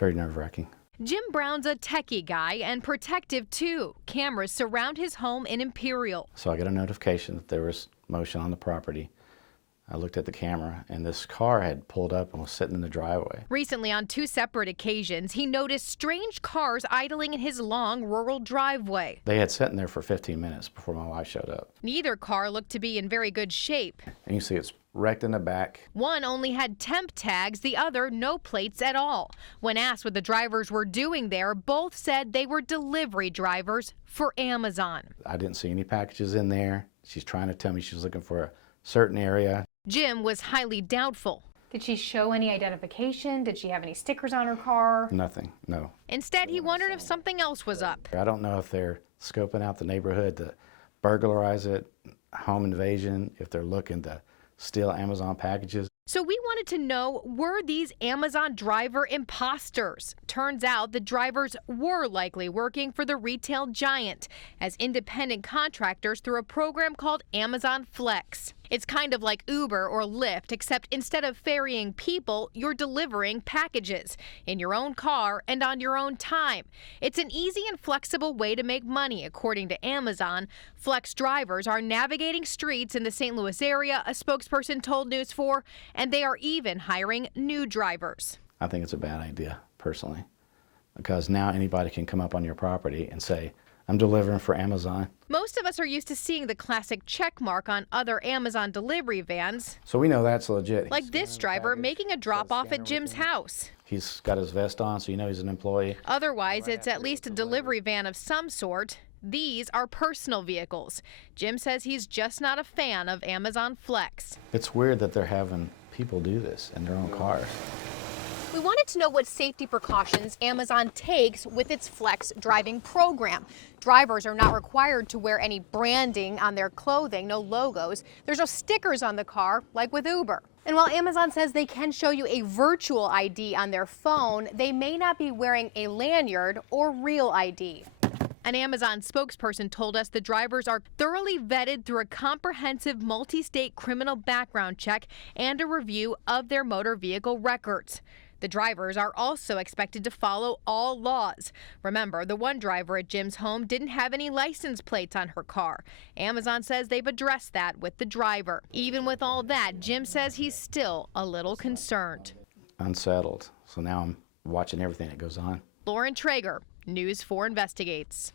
Very nerve-wracking. Jim Brown's a techie guy and protective too. Cameras surround his home in Imperial. So I got a notification that there was motion on the property. I looked at the camera, and this car had pulled up and was sitting in the driveway. Recently, on 2 separate occasions, he noticed strange cars idling in his long rural driveway. They had sat in there for 15 minutes before my wife showed up. Neither car looked to be in very good shape. And you see it's wrecked in the back. One only had temp tags, the other no plates at all. When asked what the drivers were doing there, both said they were delivery drivers for Amazon. I didn't see any packages in there. She's trying to tell me she was looking for a certain area. Jim was highly doubtful. Did she show any identification? Did she have any stickers on her car? Nothing, no. Instead, he wondered if something else was up. I don't know if they're scoping out the neighborhood to burglarize it, home invasion, if they're looking to steal Amazon packages. So we wanted to know, were these Amazon driver imposters? Turns out the drivers were likely working for the retail giant as independent contractors through a program called Amazon Flex. It's kind of like Uber or Lyft, except instead of ferrying people, you're delivering packages in your own car and on your own time. It's an easy and flexible way to make money, according to Amazon. Flex drivers are navigating streets in the St. Louis area, a spokesperson told News 4, and they are even hiring new drivers. I think it's a bad idea, personally, because now anybody can come up on your property and say, I'm delivering for Amazon. Most of us are used to seeing the classic check mark on other Amazon delivery vans. So we know that's legit. Like this driver making a drop-off at Jim's house. He's got his vest on, so you know he's an employee. Otherwise, it's at least a delivery van of some sort. These are personal vehicles. Jim says he's just not a fan of Amazon Flex. It's weird that they're having people do this in their own cars. We wanted to know what safety precautions Amazon takes with its Flex driving program. Drivers are not required to wear any branding on their clothing, no logos. There's no stickers on the car, like with Uber. And while Amazon says they can show you a virtual ID on their phone, they may not be wearing a lanyard or real ID. An Amazon spokesperson told us the drivers are thoroughly vetted through a comprehensive multi-state criminal background check and a review of their motor vehicle records. The drivers are also expected to follow all laws. Remember, the one driver at Jim's home didn't have any license plates on her car. Amazon says they've addressed that with the driver. Even with all that, Jim says he's still a little concerned. Unsettled. So now I'm watching everything that goes on. Lauren Traeger, News 4 Investigates.